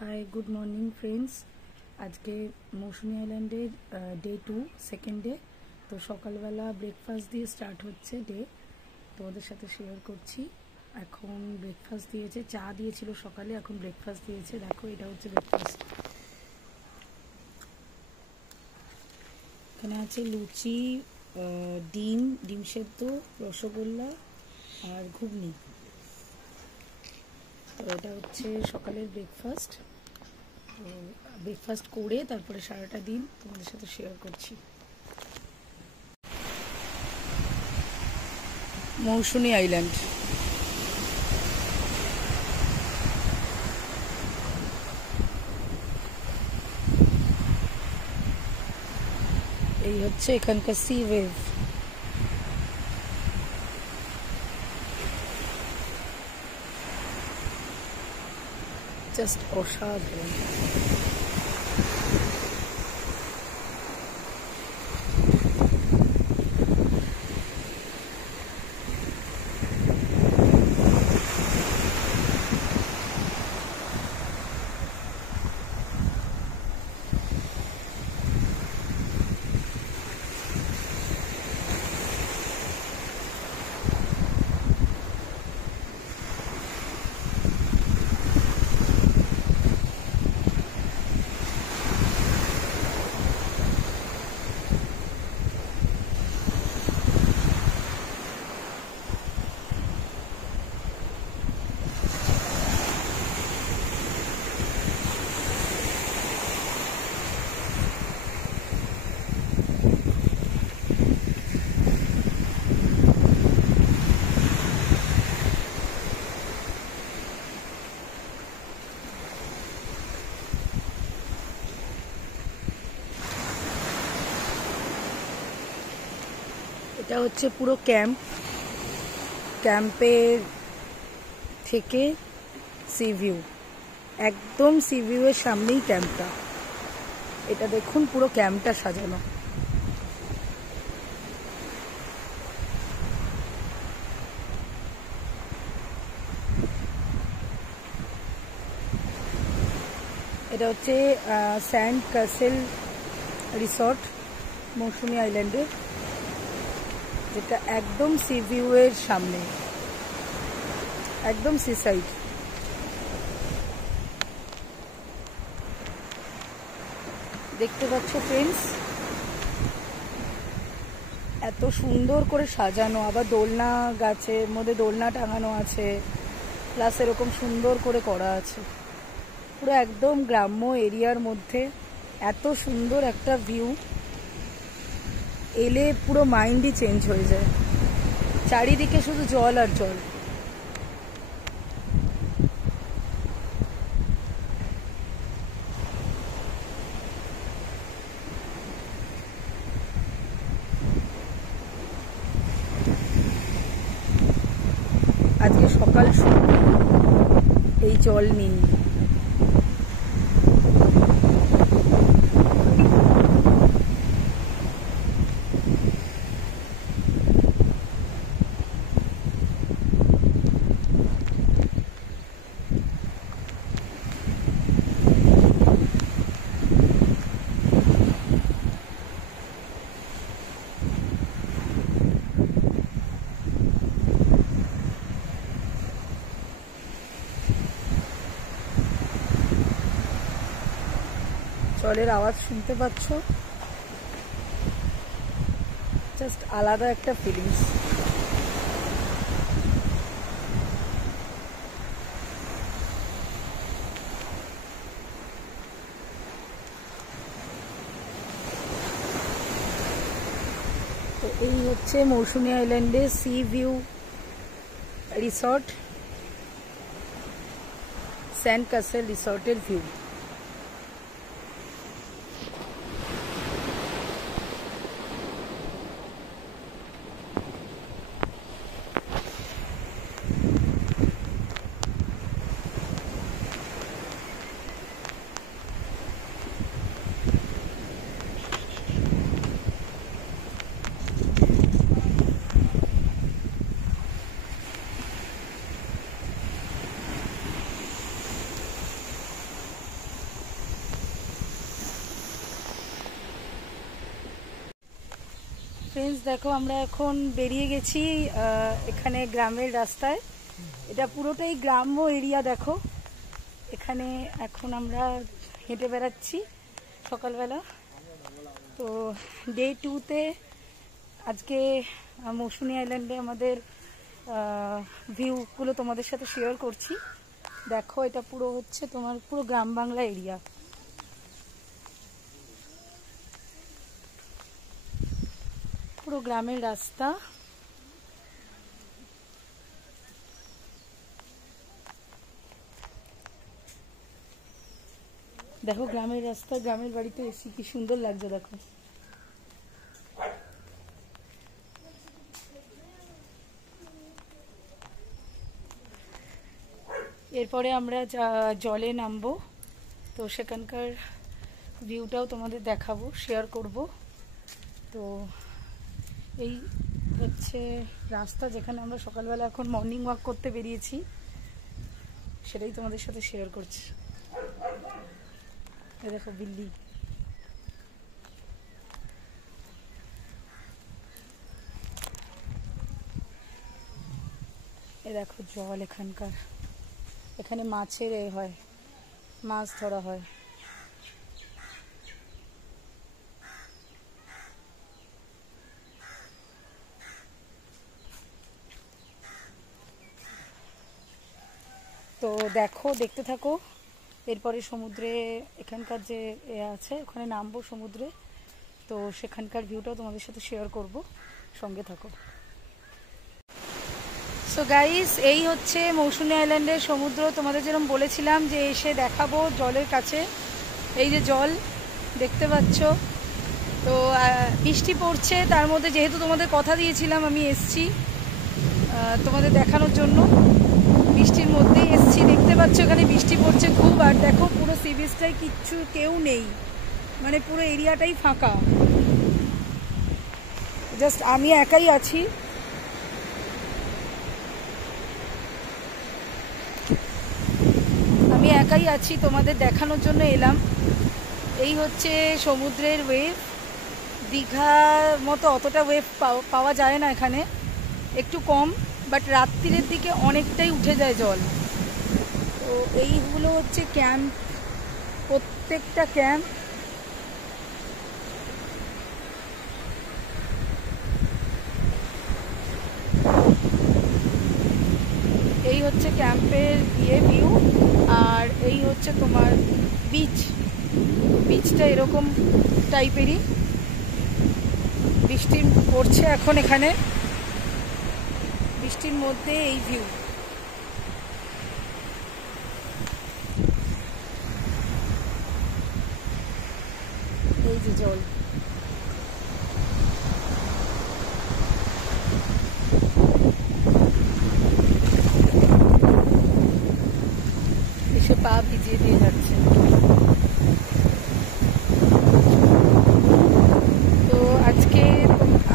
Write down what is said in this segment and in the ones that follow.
Hi good morning friends. আজকে মৌসুমী আইল্যান্ডের day 2 second day. তো সকালবেলা ব্রেকফাস্ট দিয়ে স্টার্ট হচ্ছে ডে, তোমাদের সাথে শেয়ার করছি। এখন ব্রেকফাস্ট দিয়েছে, চা দিয়েছিল সকালে, এখন ব্রেকফাস্ট দিয়েছে। দেখো এটা হচ্ছে ব্রেকফাস্ট। এখানে আছে লুচি, ডিম সেদ্ধ, রসগোল্লা আর ঘুগনি। তো এটা হচ্ছে সকালের ব্রেকফাস্ট। ব্রেকফাস্ট করে তারপরে সারাটা দিন তোমাদের সাথে শেয়ার করছি। মৌসুমী আইল্যান্ড, এই হচ্ছে এখানকার সি ওয়েভ। জাস্ট অসাধারণ। এটা হচ্ছে পুরো ক্যাম্পের থেকে সি ভিউ, একদম সি ভিউ এর সামনেই ক্যাম্পটা। এটা দেখুন পুরো ক্যাম্পটা সাজানো। এটা হচ্ছে স্যান্ড ক্যাসেল রিসর্ট মৌসুমী আইল্যান্ডে, যেটা একদম সি ভিউ এর সামনে, একদম সি সাইড। দেখতে পাচ্ছ ফ্রেন্ডস, এত সুন্দর করে সাজানো, আবার দোলনা, গাছের মধ্যে দোলনা টাঙানো আছে, প্লাস এরকম সুন্দর করে করা আছে। পুরো একদম গ্রাম্য এরিয়ার মধ্যে এত সুন্দর একটা ভিউ, এলে পুরো মাইন্ডই চেঞ্জ হয়ে যায়। চারিদিকে শুধু জল আর জল। আজকে সকাল এই জল নিন। জলের আওয়াজ শুনতে পাচ্ছ, জাস্ট আলাদা একটা ফিলিংস। তো এই হচ্ছে মৌসুমী আইল্যান্ডে sea view resort, sand castle রিসর্টের ভিউ। ফ্রেন্ডস দেখো আমরা এখন বেরিয়ে গেছি এখানে গ্রামের রাস্তায়। এটা পুরোটাই গ্রাম্য এরিয়া। দেখো এখানে এখন আমরা হেঁটে বেড়াচ্ছি সকালবেলা। তো ডে 2-তে আজকে মৌসুনি আইল্যান্ডে আমাদের ভিউগুলো তোমাদের সাথে শেয়ার করছি। দেখো এটা পুরো হচ্ছে তোমার পুরো গ্রাম বাংলা এরিয়া। পুরো গ্রামের রাস্তা। দেখো গ্রামের রাস্তা, গ্রামের বাড়িতে এসি কি সুন্দর লাগছে দেখো। এরপরে আমরা জলে নামবো, তো সেখানকার ভিউটাও তোমাদের দেখাবো, শেয়ার করব। তো এই হচ্ছে রাস্তা যেখানে আমরা সকালবেলা এখন মর্নিং ওয়াক করতে বেরিয়েছি, সেটাই তোমাদের সাথে শেয়ার করছি। এই দেখো বিল্লি। এ দেখো জল এখানকার, এখানে মাছের হয়, মাছ ধরা হয়। তো দেখো, দেখতে থাকো। এরপরে সমুদ্রে এখানকার যে আছে ওখানে নামবো সমুদ্রে, তো সেখানকার ভিউটাও তোমাদের সাথে শেয়ার করব, সঙ্গে থাকো। সো গাইস, এই হচ্ছে মৌসুনি আইল্যান্ডের সমুদ্র। তোমাদের যেরকম বলেছিলাম যে এসে দেখাবো জলের কাছে। এই যে জল দেখতে পাচ্ছ। তো বৃষ্টি পড়ছে, তার মধ্যে যেহেতু তোমাদের কথা দিয়েছিলাম আমি এসছি তোমাদের দেখানোর জন্য। বৃষ্টির মধ্যেই এসছি, দেখতে পাচ্ছ এখানে বৃষ্টি পড়ছে খুব। আর দেখো পুরো সি বিচটাই কিচ্ছু কেউ নেই, মানে পুরো এরিয়াটাই ফাঁকা, জাস্ট আমি একাই আছি। আমি একাই আছি, তোমাদের দেখানোর জন্য এলাম। এই হচ্ছে সমুদ্রের ওয়েভ। দীঘার মতো অতটা ওয়েভ পাওয়া যায় না এখানে, একটু কম, বাট রাত্রির দিকে অনেকটাই উঠে যায় জল। তো এইগুলো হচ্ছে ক্যাম্প, প্রত্যেকটা ক্যাম্প। এই হচ্ছে ক্যাম্পের ভিউ। আর এই হচ্ছে তোমার বিচটা এরকম টাইপেরই। বৃষ্টি পড়ছে এখন এখানে, বৃষ্টির মধ্যে এই ভিউ। এই যে জল, এসে পা ভিজিয়ে দিয়ে যাচ্ছে। তো আজকে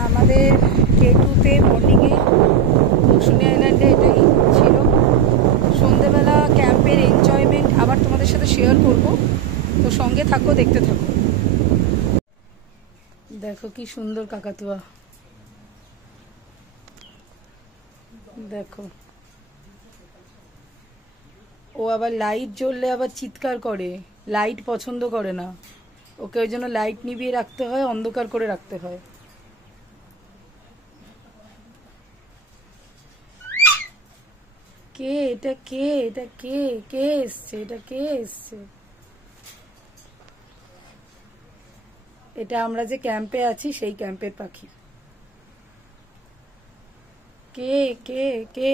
আমাদের ডে 2-তে মর্নিংয়ে মৌসুনি আইল্যান্ডে এটাই ছিল। সন্ধেবেলা ক্যাম্পের এনজয়মেন্ট আবার তোমাদের সাথে শেয়ার করব, তো সঙ্গে থাকো, দেখতে থাকো। দেখো কি সুন্দর কাকাতুয়া, দেখো। ও আবার লাইট জ্বললে আবার চিৎকার করে, লাইট পছন্দ করে না ওকে, ওই জন্য লাইট নিভিয়ে রাখতে হয়, অন্ধকার করে রাখতে হয়। কে এটা, কে এটা, কে কে এসছে, এটা কে এসছে? এটা আমরা যে ক্যাম্পে আছি সেই ক্যাম্পের পাখি। কে কে কে?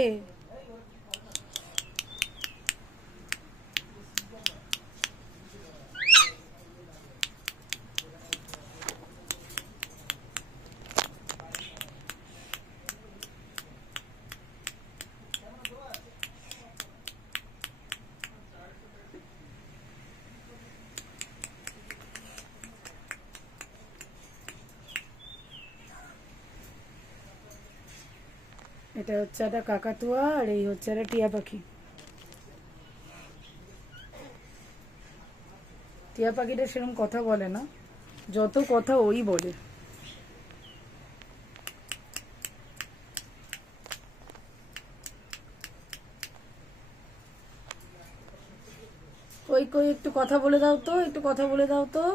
এটা হচ্ছে একটা কাকাতুয়া, আর এই হচ্ছে একটা টিয়া পাখি। টিয়া পাখিটা সেরকম কথা বলে না, যত কথা ওই বলে। কই কই একটু কথা বলে দাও তো, একটু কথা বলে দাও তো।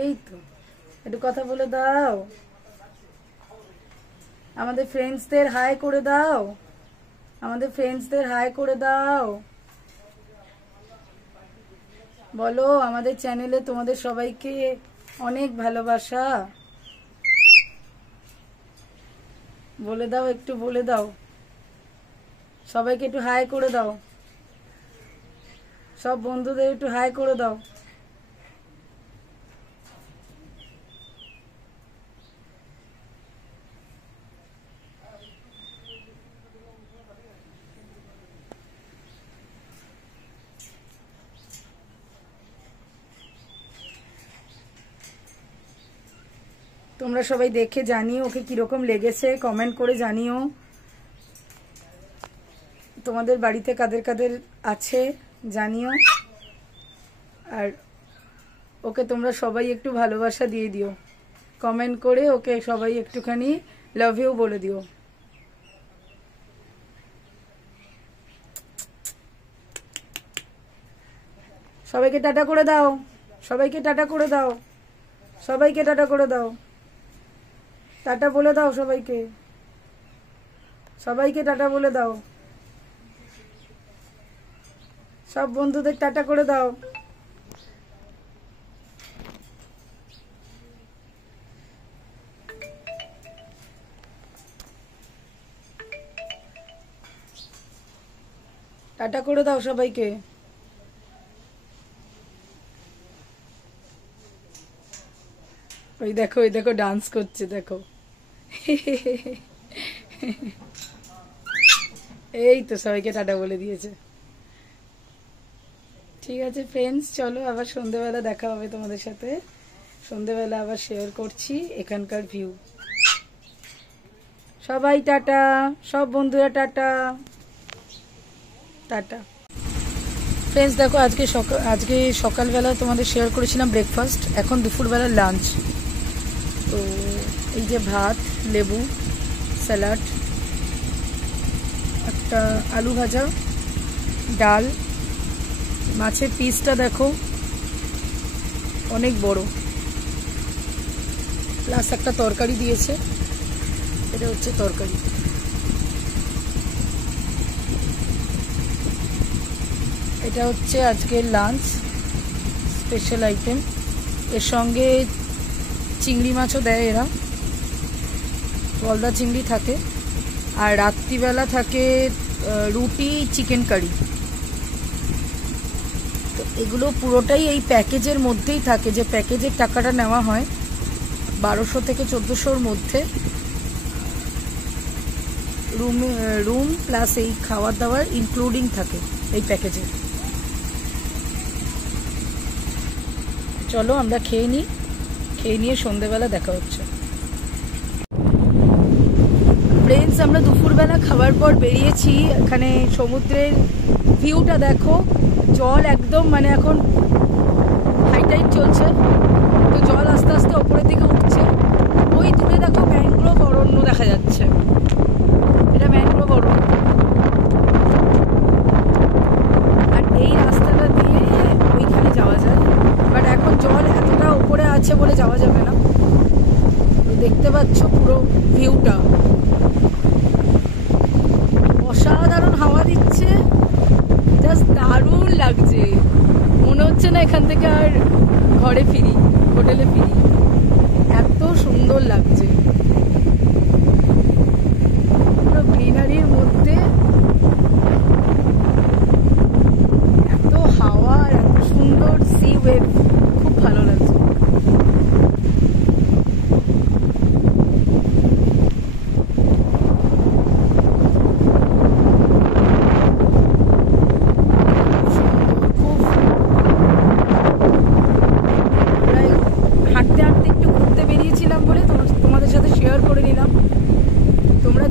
এই তো একটু কথা বলে দাও, আমাদের ফ্রেন্ডসদের হাই করে দাও, আমাদের ফ্রেন্ডসদের হাই করে দাও। বলো আমাদের চ্যানেলে তোমাদের সবাইকে অনেক ভালোবাসা। বলে দাও, একটু বলে দাও, সবাইকে একটু হাই করে দাও, সব বন্ধুদের একটু হাই করে দাও। তোমরা সবাই দেখে জানিও ওকে কিরকম লেগেছে, কমেন্ট করে জানিও। তোমাদের বাড়িতে কাদের কাদের আছে জানিও। আর ওকে তোমরা সবাই একটু ভালোবাসা দিয়ে দিও, কমেন্ট করে ওকে সবাই একটুখানি লাভ ইউ বলে দিও। সবাইকে টাটা করে দাও, সবাইকে টাটা করে দাও, সবাইকে টাটা করে দাও, টাটা বলে দাও সবাইকে, সবাইকে টাটা বলে দাও, সব বন্ধুদের টাটা করে দাও। টাটা করে দাও সবাইকে। ওই দেখো, ওই দেখো ডান্স করছে, দেখো। এই তো সবাইকে টাটা বলে দিয়েছে। ঠিক আছে ফ্রেন্ডস, চলো আবার সন্ধেবেলা দেখা হবে তোমাদের সাথে। সন্ধেবেলা আবার শেয়ার করছি এখানকার ভিউ। সবাই টাটা, সব বন্ধুরা টাটা, টাটা। ফ্রেন্ডস দেখো, আজকে সকালবেলা তোমাদের শেয়ার করেছিলাম ব্রেকফাস্ট, এখন দুপুরবেলা লাঞ্চ। তো এই যে ভাত, লেবু, স্যালাড, একটা আলু ভাজা, ডাল, মাছের পিসটা দেখো অনেক বড়, প্লাস একটা তরকারি দিয়েছে, এটা হচ্ছে তরকারি। এটা হচ্ছে আজকের লাঞ্চ স্পেশাল আইটেম। এর সঙ্গে চিংড়ি মাছও দেয় এরা, গলদা চিংড়ি থাকে। আর রাত্রিবেলা থাকে রুটি, চিকেন কারি। তো এগুলো পুরোটাই এই প্যাকেজের মধ্যেই থাকে, যে প্যাকেজের টাকাটা নেওয়া হয় 1200 থেকে 1400-র মধ্যে। রুম প্লাস এই খাবার দাবার ইনক্লুডিং থাকে এই প্যাকেজে। চলো আমরা খেয়ে নিই, খেয়ে নিয়ে সন্ধেবেলা দেখা হচ্ছে। ফ্রেন্ডস আমরা দুপুরবেলা খাবার পর বেরিয়েছি। এখানে সমুদ্রের ভিউটা দেখো, জল একদম মানে এখন হাই টাইড চলছে, তো জল আস্তে আস্তে ওপরের দিকে উঠছে। ওই দূরে দেখো ম্যানগ্রোভ অরণ্য দেখা যাচ্ছে, এটা ম্যানগ্রোভ অরণ্য। আর এই রাস্তাটা দিয়ে ওইখানে যাওয়া যায়, বাট এখন জল এতটা উপরে আছে বলে যাওয়া যাবে না। তো দেখতে পাচ্ছ পুরো ভিউটা, অসাধারণ হাওয়া দিচ্ছে, জাস্ট দারুণ লাগছে। মনে হচ্ছে না এখান থেকে আর ঘরে ফিরি, হোটেলে ফিরি, এত সুন্দর লাগছে। পুরো গ্রিনারির মধ্যে এত হাওয়া, এত সুন্দর সি ওয়েভ, খুব ভালো লাগছে।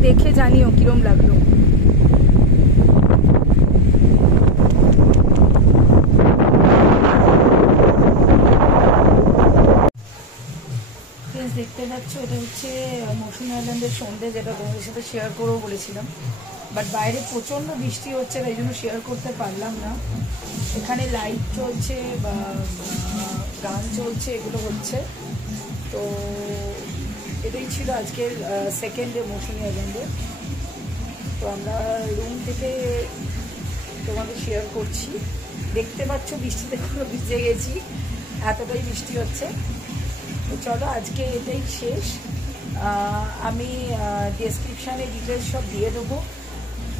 দেখে জানিও কিরম লাগলো। দেখতে পাচ্ছ এটা হচ্ছে মৌসুমী আইল্যান্ডের সন্ধ্যে, যেটা তোমাদের সাথে শেয়ার করবো বলেছিলাম। বাট বাইরে প্রচণ্ড বৃষ্টি হচ্ছে, তাই জন্য শেয়ার করতে পারলাম না। এখানে লাইট চলছে বা গান চলছে, এগুলো হচ্ছে। তো এটাই ছিল আজকের সেকেন্ড ডে মৌসুমী আইল্যান্ডে। তো আমরা রুম থেকে তোমাদের শেয়ার করছি। দেখতে পাচ্ছ বৃষ্টিতে কোনো ভিজে গেছি, এতটাই বৃষ্টি হচ্ছে। তো চলো আজকে এটাই শেষ। আমি ডেসক্রিপশানে ডিটেলস সব দিয়ে দেবো।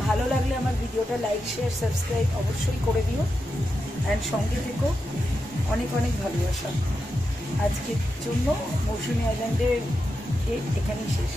ভালো লাগলে আমার ভিডিওটা লাইক শেয়ার সাবস্ক্রাইব অবশ্যই করে দিও, অ্যান্ড সঙ্গে থেকো। অনেক অনেক ভালোবাসা। আজকের জন্য মৌসুমী আইল্যান্ডের এখানেই শেষ।